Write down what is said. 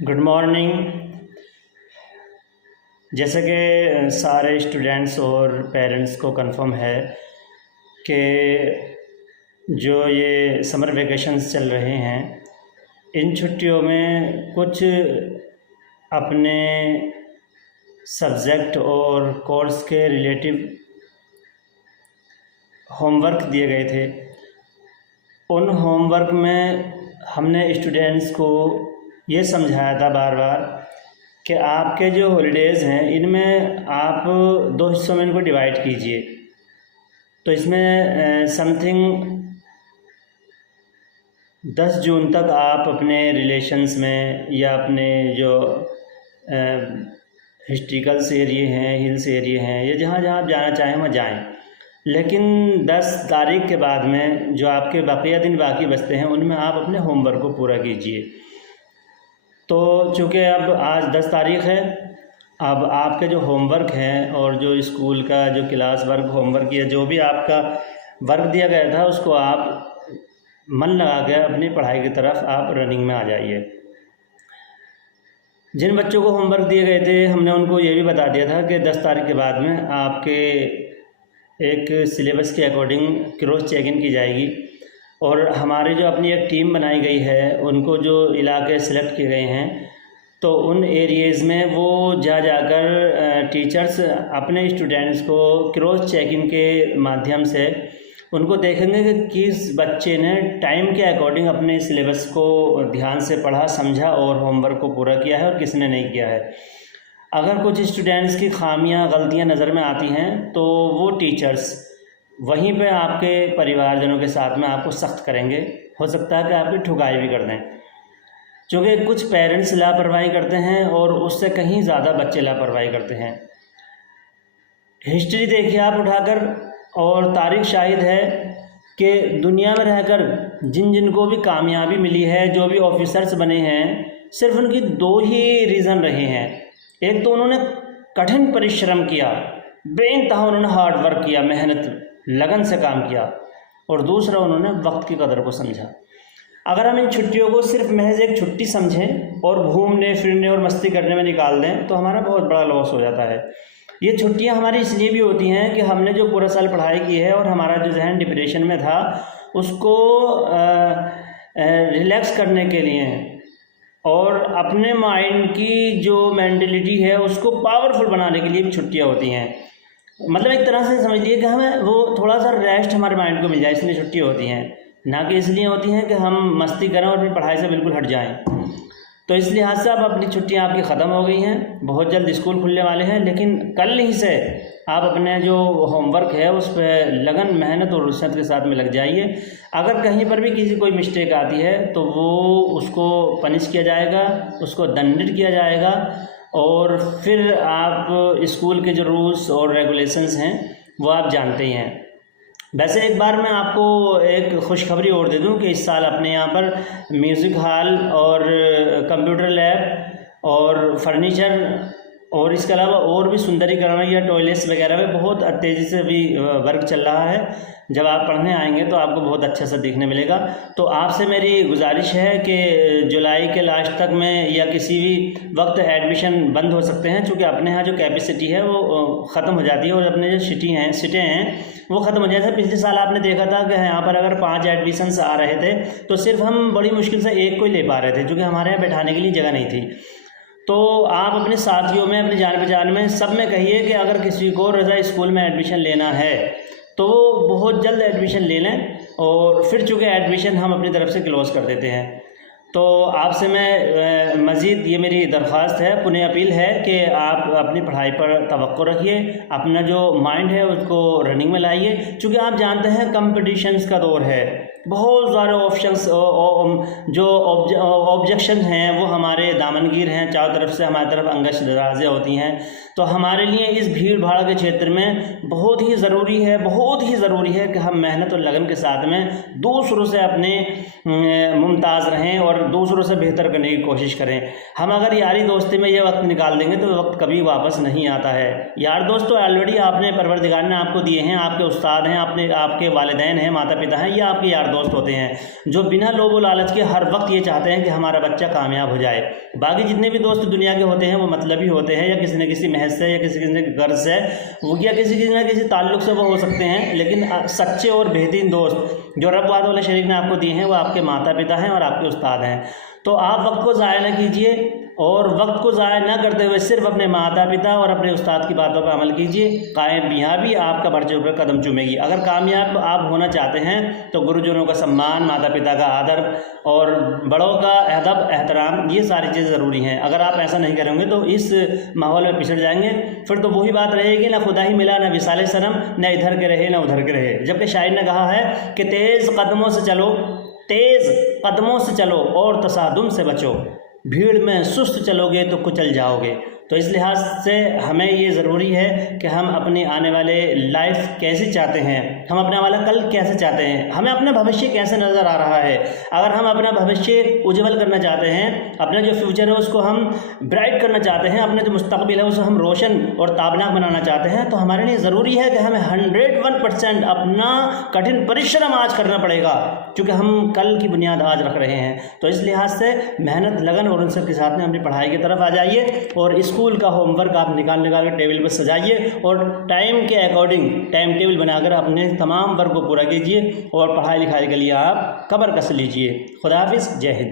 Good morning. जैसे कि सारे स्टूडेंट्स और पेरेंट्स को कंफर्म है कि जो ये समर वेकेशंस चल रहे हैं, इन छुट्टियों में कुछ अपने सब्जेक्ट और कोर्स के रिलेटिव होमवर्क दिए गए थे। उन होमवर्क में हमने स्टूडेंट्स को ये समझाया था बार बार कि आपके जो हॉलीडेज़ हैं इनमें आप दो हिस्सों में इनको डिवाइड कीजिए। तो इसमें समथिंग 10 जून तक आप अपने रिलेशंस में या अपने जो हिस्ट्रिकल्स एरिए हैं, हिल्स एरिए हैं, या जहाँ जहाँ आप जाना चाहें वहाँ जाएं। लेकिन 10 तारीख के बाद में जो आपके बकिया दिन बाकी बचते हैं उनमें आप अपने होमवर्क को पूरा कीजिए। तो चूँकि अब आज 10 तारीख़ है, अब आपके जो होमवर्क हैं और जो स्कूल का जो क्लास वर्क होमवर्क या जो भी आपका वर्क दिया गया था उसको आप मन लगा के अपनी पढ़ाई की तरफ आप रनिंग में आ जाइए। जिन बच्चों को होमवर्क दिए गए थे हमने उनको ये भी बता दिया था कि 10 तारीख के बाद में आपके एक सिलेबस के अकॉर्डिंग क्रॉस चेक इन की जाएगी और हमारी जो अपनी एक टीम बनाई गई है उनको जो इलाके सेलेक्ट किए गए हैं तो उन एरिएज़ में वो जाकर टीचर्स अपने स्टूडेंट्स को क्रॉस चेकिंग के माध्यम से उनको देखेंगे कि किस बच्चे ने टाइम के अकॉर्डिंग अपने सिलेबस को ध्यान से पढ़ा, समझा और होमवर्क को पूरा किया है और किसने नहीं किया है। अगर कुछ स्टूडेंट्स की खामियां गलतियां नज़र में आती हैं तो वो टीचर्स वहीं पे आपके परिवारजनों के साथ में आपको सख्त करेंगे। हो सकता है कि आपकी ठुकाई भी कर दें, क्योंकि कुछ पेरेंट्स लापरवाही करते हैं और उससे कहीं ज़्यादा बच्चे लापरवाही करते हैं। हिस्ट्री देखिए आप उठाकर और तारीख शाहिद है कि दुनिया में रहकर जिन जिन को भी कामयाबी मिली है, जो भी ऑफिसर्स बने हैं, सिर्फ उनकी 2 ही रीज़न रहे हैं। एक तो उन्होंने कठिन परिश्रम किया, बेइंतहा उन्होंने हार्ड वर्क किया, मेहनत लगन से काम किया, और दूसरा उन्होंने वक्त की कदर को समझा। अगर हम इन छुट्टियों को सिर्फ महज एक छुट्टी समझें और घूमने फिरने और मस्ती करने में निकाल दें तो हमारा बहुत बड़ा लॉस हो जाता है। ये छुट्टियां हमारी इसलिए भी होती हैं कि हमने जो पूरा साल पढ़ाई की है और हमारा जो जहन डिप्रेशन में था उसको रिलैक्स करने के लिए और अपने माइंड की जो मेंटलिटी है उसको पावरफुल बनाने के लिए भी छुट्टियाँ होती हैं। मतलब एक तरह से समझिए कि हमें वो थोड़ा सा रेस्ट हमारे माइंड को मिल जाए, इसलिए छुट्टी होती हैं, ना कि इसलिए होती हैं कि हम मस्ती करें और अपनी पढ़ाई से बिल्कुल हट जाएं। तो इस लिहाज से अब अपनी छुट्टियां आपकी ख़त्म हो गई हैं, बहुत जल्द स्कूल खुलने वाले हैं, लेकिन कल ही से आप अपने जो होमवर्क है उस पर लगन, मेहनत और रुस्सत के साथ में लग जाइए। अगर कहीं पर भी किसी कोई मिस्टेक आती है तो वो उसको पनिश किया जाएगा, उसको दंडित किया जाएगा और फिर आप स्कूल के जो रूल्स और रेगुलेशंस हैं वो आप जानते ही हैं। वैसे एक बार मैं आपको एक खुशखबरी और दे दूं कि इस साल अपने यहाँ पर म्यूज़िक हॉल और कंप्यूटर लैब और फर्नीचर और इसके अलावा और भी सुंदरीकरण या टॉयलेट्स वगैरह में बहुत तेज़ी से भी वर्क चल रहा है। जब आप पढ़ने आएंगे तो आपको बहुत अच्छा सा देखने मिलेगा। तो आपसे मेरी गुजारिश है कि जुलाई के लास्ट तक में या किसी भी वक्त एडमिशन बंद हो सकते हैं, क्योंकि अपने यहाँ जो कैपेसिटी है वो ख़त्म हो जाती है और अपने जो सीटें हैं वो ख़त्म हो जाती है। पिछले साल आपने देखा था कि यहाँ पर अगर 5 एडमिशन्स आ रहे थे तो सिर्फ हम बड़ी मुश्किल से एक को ही ले पा रहे थे, क्योंकि हमारे यहाँ बैठाने के लिए जगह नहीं थी। तो आप अपने साथियों में, अपने जान पहचान में, सब में कहिए कि अगर किसी को रज़ा स्कूल में एडमिशन लेना है तो बहुत जल्द एडमिशन ले लें, और फिर चूँकि एडमिशन हम अपनी तरफ से क्लोज़ कर देते हैं। तो आपसे मैं मज़ीद ये मेरी दरख्वास्त है, पुनः अपील है कि आप अपनी पढ़ाई पर तवक्को रखिए, अपना जो माइंड है उसको रनिंग में लाइए, क्योंकि आप जानते हैं कंपटीशंस का दौर है, बहुत सारे ऑप्शंस जो ऑब्जेक्शन हैं वो हमारे दामनगीर हैं, चारों तरफ से हमारी तरफ अंगश दराज़ें होती हैं। तो हमारे लिए इस भीड़ भाड़ के क्षेत्र में बहुत ही ज़रूरी है कि हम मेहनत और लगन के साथ में दूसरों से अपने मुमताज़ रहें और दूसरों से बेहतर करने की कोशिश करें। हम अगर यारी दोस्ती में ये वक्त निकाल देंगे तो वक्त कभी वापस नहीं आता है। यार दोस्त तो ऑलरेडी आपने परवरदिगार ने आपको दिए हैं, आपके उस्ताद हैं, आपके वालिदैन हैं, माता पिता हैं, ये आपके यार दोस्त होते हैं जो बिना लोभ और लालच के हर वक्त ये चाहते हैं कि हमारा बच्चा कामयाब हो जाए। बाकी जितने भी दोस्त दुनिया के होते हैं वो मतलबी होते हैं, या किसी न किसी महज से, या किसी न किसी गर्ज से, वो या किसी न किसी ताल्लुक़ से वो हो सकते हैं। लेकिन सच्चे और बेहतरीन दोस्त जो रब वाद वाले शरीक ने आपको दिए हैं वो आपके माता पिता हैं और आपके उस्ताद हैं। तो आप वक्त को ज़ाया ना कीजिए, और वक्त को ज़ाया ना करते हुए सिर्फ अपने माता पिता और अपने उस्ताद की बातों पर अमल कीजिए। कामयाबी आपका बढ़ चढ़ कर कदम चूमेगी। अगर कामयाब आप होना चाहते हैं तो गुरुजनों का सम्मान, माता पिता का आदर और बड़ों का अदब एहतराम, ये सारी चीज़ें ज़रूरी हैं। अगर आप ऐसा नहीं करेंगे तो इस माहौल में पिछड़ जाएंगे। फिर तो वही बात रहेगी, ना खुदा ही मिला, ना विसाले सनम, न इधर के रहे ना उधर के रहे। जबकि शायर ने कहा है कि तेज़ कदमों से चलो, तेज़ कदमों से चलो और तसादुम से बचो, भीड़ में सुस्त चलोगे तो कुचल जाओगे। तो इस लिहाज से हमें ये ज़रूरी है कि हम अपनी आने वाले लाइफ कैसे चाहते हैं, हम अपना वाला कल कैसे चाहते हैं, हमें अपना भविष्य कैसे नज़र आ रहा है। अगर हम अपना भविष्य उज्जवल करना चाहते हैं, अपना जो फ्यूचर है उसको हम ब्राइट करना चाहते हैं, अपने जो मुस्तकबिल है उसे हम रोशन और ताबनाक बनाना चाहते हैं, तो हमारे लिए ज़रूरी है कि हमें 101% अपना कठिन परिश्रम आज करना पड़ेगा, क्योंकि हम कल की बुनियाद आज रख रहे हैं। तो इस लिहाज से मेहनत, लगन और उन सब के साथ में अपनी पढ़ाई की तरफ आ जाइए और स्कूल का होमवर्क आप निकाल के टेबल पर सजाइए और टाइम के अकॉर्डिंग टाइम टेबल बनाकर अपने तमाम वर्क को पूरा कीजिए और पढ़ाई लिखाई के लिए आप कमर कस लीजिए। खुदा हाफिज़, जय हिंद।